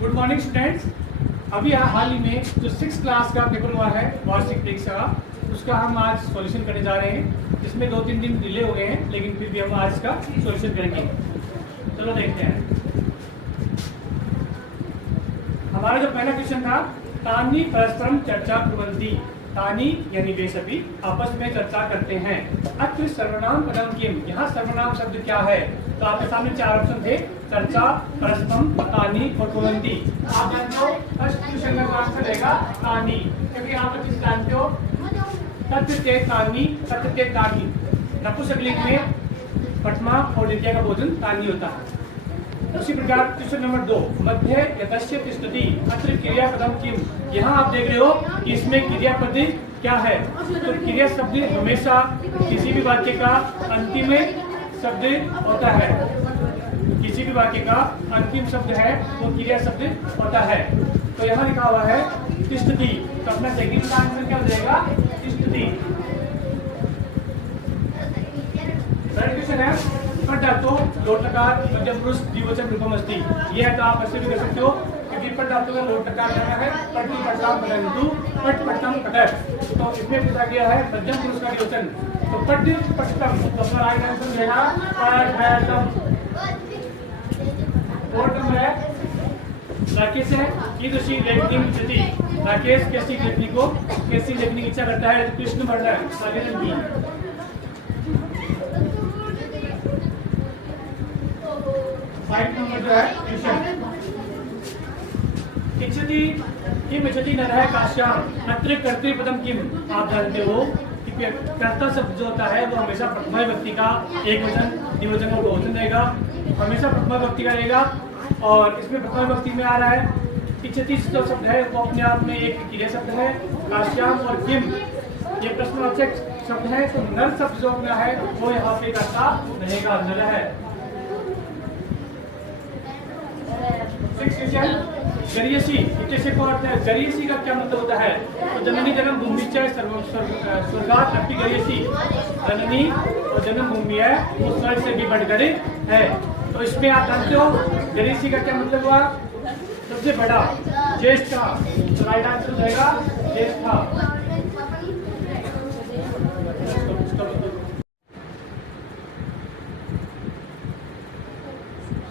Good morning students. अभी हाल ही में जो 6 क्लास का पेपर हुआ है वार्षिक परीक्षा का, उसका हम आज सॉल्यूशन करने जा रहे हैं, जिसमें 2-3 दिन डिले हो गए हैं, लेकिन फिर भी हम आज इसका सॉल्यूशन करेंगे। चलो देखते हैं। हमारा जो पहला क्वेश्चन था, तानी परस्परम चर्चा कुर्वन्ति। तानी यानी वे सभी आपस में चर्चा करते हैं। अत्र सर्वनाम पदम किम, यहाँ सर्वनाम शब्द क्या है? तो आपके सामने 4 ऑप्शन थे, चर्चा, परस्परम, तानी और कुर्वन्ति। आप जानते हो फर्स्ट क्वेश्चन का आंसर रहेगा तानी, क्योंकि यहाँ पर किस जानते हो, तत्र ते तानी, तत्र ते तानी। नपुंसकलिंग में प्रथमा और द्वितीय का भोजन तानी होता है। उसी प्रकार क्वेश्चन नंबर 2, मध्य यतस्य तिष्ठति अत्र क्रियापदम किम। यहाँ आप देख रहे हो कि इसमें क्रियापद क्या है। तो क्रिया शब्द हमेशा किसी भी वाक्य का अंतिम शब्द होता है। किसी भी वाक्य का अंतिम शब्द है वो क्रिया शब्द होता है। तो यहाँ लिखा हुआ है तिष्ठति, तो अपना सेकंड का आंसर क्या हो जाएगा? तिष्ठति। थर्ड क्वेश्चन है, पट धातु लोट लकार मध्यम पुरुष द्विवचन रूपम अस्ति। ये है तो आप ऐसे भी कर सकते हो, क्योंकि पट धातु का लोट लकार करना है पट पटम परंतु पट पटम पटक। तो इसमें पूछा गया है मध्यम पुरुष का द्विवचन, तो पट पटम, तो अपना राइट आंसर रहेगा पटम। फोर्थ नंबर है, राकेश है कीदृशी लेखनी इच्छति। राकेश कैसी लेखनी की इच्छा करता है? कृष्ण वर्ण आवेदन की। फाइव नंबर जो है क्वेश्चन, इच्छति किम इच्छति नरः काश्याम अत्र कर्तृपदम किम। आप जानते हो कि कर्ता शब्द जो होता है वो हमेशा प्रथमा विभक्ति का एक वचन, द्विवचन और बहुवचन रहेगा, हमेशा प्रथमा विभक्ति का रहेगा। और इसमें प्रथमा विभक्ति में आ रहा है इच्छति जो शब्द है वो अपने आप में एक क्रिया शब्द है। काश्याम और किम ये प्रश्नवाचक शब्द है, तो नर शब्द जो अपना है वो यहाँ पे कर्ता रहेगा, नर है। गरीयसी इत्यस्य को अर्थ है, गरीयसी का क्या मतलब होता है? तो जननी जन्म भूमि स्वर्गात् अपि गरीयसी, जननी और जन्म भूमि है वो स्वर्ग से भी बढ़कर है। तो इसमें आप जानते हो गरीयसी का क्या मतलब हुआ? सबसे बड़ा, ज्येष्ठ का। तो राइट आंसर हो जाएगा ज्येष्ठ का।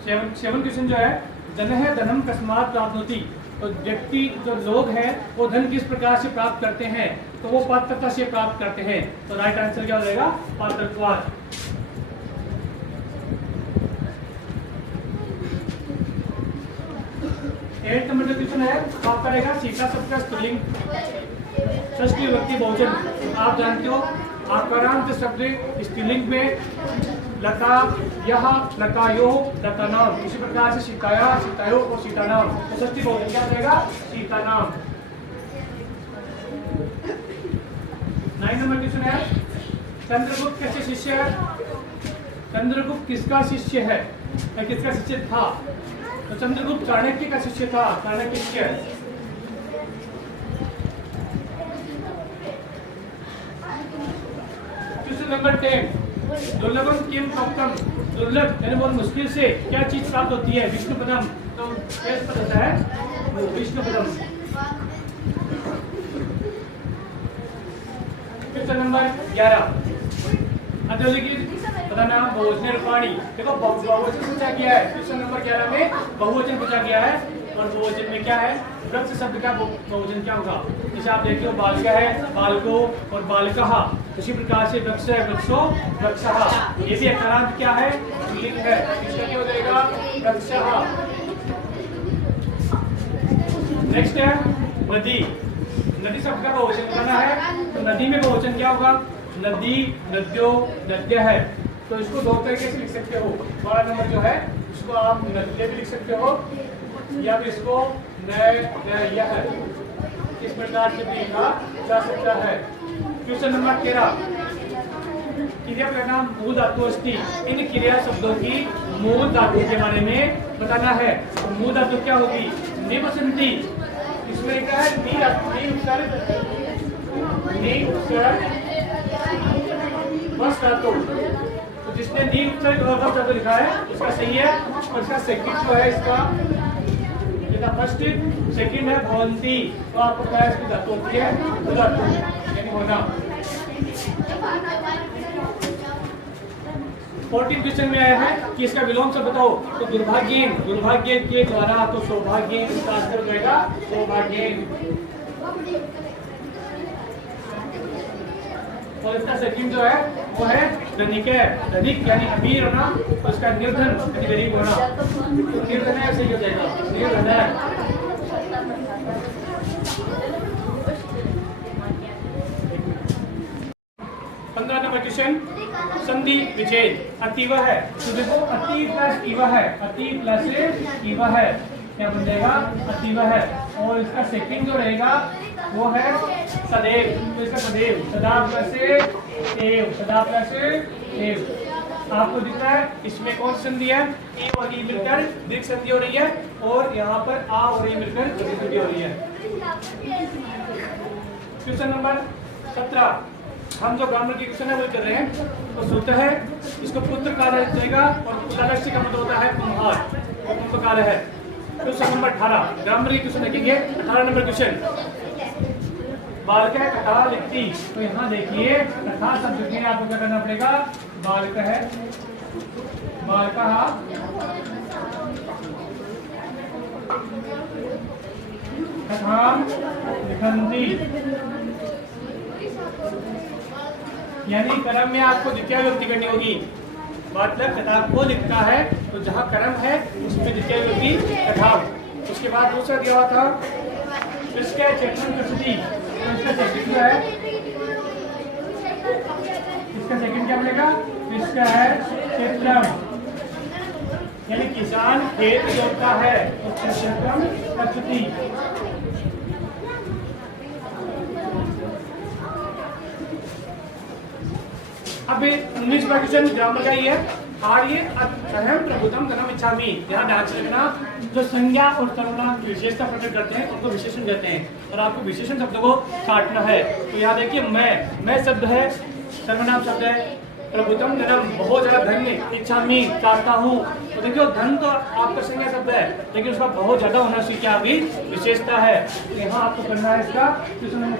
7 क्वेश्चन जो है, धन है धनम कस्मात प्राप्नोति। तो व्यक्ति जो लोग हैं वो धन किस प्रकार से प्राप्त करते हैं? तो वो पात्रता से प्राप्त करते हैं। तो राइट आंसर क्या हो जाएगा? पात्रत्वात्। 8 नंबर क्वेश्चन है, आपका रहेगा सीता शब्द का स्त्रीलिंग षष्ठी विभक्ति बहुवचन। आप जानते हो आकारांत शब्द स्त्रीलिंग में लता, यह, लतायो, लतानाम। इसी प्रकार से सीताया, सीतायो और सीतानाम। तो षष्ठी बहुवचन क्या रहेगा? सीतानाम। 9 नंबर क्वेश्चन है, चंद्रगुप्त कैसे शिष्य है? चंद्रगुप्त किसका शिष्य है या किसका शिष्य था? तो चंद्रगुप्त चाणक्य का शिष्य था। चाणक्य। क्वेश्चन नंबर 10, दुर्लभम किम प्राप्तम। दुर्लभ यानी बहुत मुश्किल से क्या चीज प्राप्त होती है? विष्णुपदम। तो कैसे पता होता है? विष्णुपदम। क्वेश्चन नंबर 11, अधोलिखित पदनाम बहुवचन रूपाणि। देखो बहुवचन पूछा गया है क्वेश्चन नंबर 11 में, बहुवचन पूछा गया है। और बहुवचन में क्या है? वृक्ष शब्द का बहुवचन क्या होगा? जैसे आप देखते हो बालिका है बालको और बालकः, उसी प्रकार से वृक्ष है वृक्षो वृक्षः। ये भी अकारांत क्या है? लिंग है। इसका क्या हो जाएगा? वृक्षः। नेक्स्ट है नदी। नदी शब्द का बहुवचन करना है, तो नदी में बहुवचन क्या होगा? नदी, नद्यो, नद्य है। तो इसको 2 तरीके से लिख सकते हो। बड़ा नंबर जो है इसको आप नद्य भी लिख सकते हो या फिर इसको नय है। इस प्रकार से भी लिखा जा सकता है। क्वेश्चन नंबर 13, क्रिया का नाम मूल धातु अस्ति। इन क्रिया शब्दों की मूल धातु के बारे में बताना है। तो मूल धातु क्या होगी? निवसंति। इसमें क्या है? बस धातु। तो जिसने नी उत्सर्ग बस धातु लिखा है उसका सही है। और इसका सेकंड जो है इसका जैसा फर्स्ट सेकंड है भवंती, तो आपको क्या है, इसकी धातु होती है उदत यानी होना। 14 क्वेश्चन में आया है कि इसका विलोम से बताओ, तो दुर्भाग्येन, दुर्भाग्य के द्वारा, तो सौभाग्येन, इसका आंसर हो जाएगा सौभाग्येन। और इसका सेकंड जो है वो है धनिक है, धनिक यानी अमीर होना, तो इसका निर्धन यानी गरीब होना, तो निर्धन है सही हो जाएगा, निर्धन है। 15 नंबर क्वेश्चन, संधि विच्छेद अतीव है, तो देखो अति प्लस इव है, अति प्लस इव है, क्या बन जाएगा अतीव है। और इसका सेकंड जो रहेगा वो है सदैव, तो इसका सदैव, सदा प्लस एव, सदा प्लस एव। आपको दिख रहा है इसमें कौन संधि है, ए और ई मिलकर दीर्घ संधि हो रही है, और यहाँ पर आ और ए मिलकर दीर्घ संधि हो रही है। क्वेश्चन नंबर 17, हम जो ग्रामर की क्वेश्चन है वो कर रहे हैं। तो सूत्र है, इसको पुत्र कार्य जाएगा, और पुत्रलक्ष्य का मतलब होता है कुम्हार, और कुंभ कार्य है। क्वेश्चन नंबर 18 ग्रामर की क्वेश्चन देखेंगे। 18 नंबर क्वेश्चन, बालक है कथा लिखती, तो यहाँ देखिए कथा शब्द के आपको क्या करना पड़ेगा, बालक है, बालक कथा लिखंती, यानी कर्म में आपको द्वितीय विभक्ति करनी होगी। मतलब कथा को लिखता है, तो जहाँ कर्म है उसमें द्वितीय विभक्ति कथा। उसके बाद दूसरा दिया हुआ था इसके चेतन प्रसिद्धि, तो इसका सेकंड जो है, इसका सेकंड क्या बनेगा, इसका है क्षेत्रम, यानी किसान खेत जोतता है, तो क्षेत्रम प्रसिद्धि। अब 19वां क्वेश्चन ग्रामर का ही है। आर्य अहम प्रभुतम धनम इच्छामि, यहाँ ध्यान से रखना, जो संज्ञा और सर्वनाम की विशेषता प्रकट करते हैं उनको विशेषण कहते हैं, और आपको विशेषण शब्दों को काटना है। तो यहाँ देखिए मैं शब्द है, सर्वनाम शब्द है, प्रभुतम धनम बहुत ज्यादा धन्य, इच्छामि चाहता हूँ, तो देखिए धन तो आपका संज्ञा शब्द है, लेकिन उसका बहुत ज्यादा होना चाहिए क्या भी विशेषता है। तो यहाँ आपको करना है इसका क्वेश्चन नंबर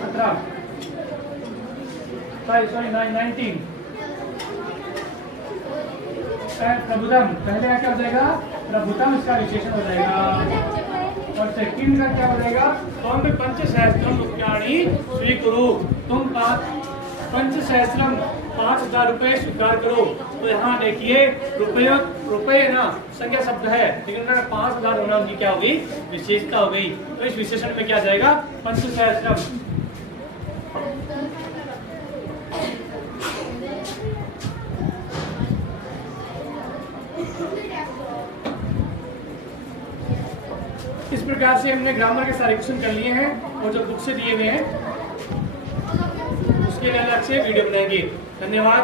19 प्रभुतम, पहले क्या हो जाएगा प्रभुतम, इसका विशेषण हो जाएगा, और सेकंड का क्या हो जाएगा, तुम भी पंचसहस्त्रम रुपयाणी स्वीकरो, तुम पंचसहस्त्रम 5000 रुपए स्वीकार करो। तो यहाँ देखिए रुपये ना संज्ञा शब्द है, लेकिन उनका 5000 होना उनकी क्या होगी विशेषता हो गई। तो इस विशेषण में क्या जाएगा पंचसहस्त्रम। इस प्रकार से हमने ग्रामर के सारे क्वेश्चन कर लिए हैं, और जो बुक से दिए हुए हैं उसके लिए अलग से वीडियो बनाएंगे। धन्यवाद।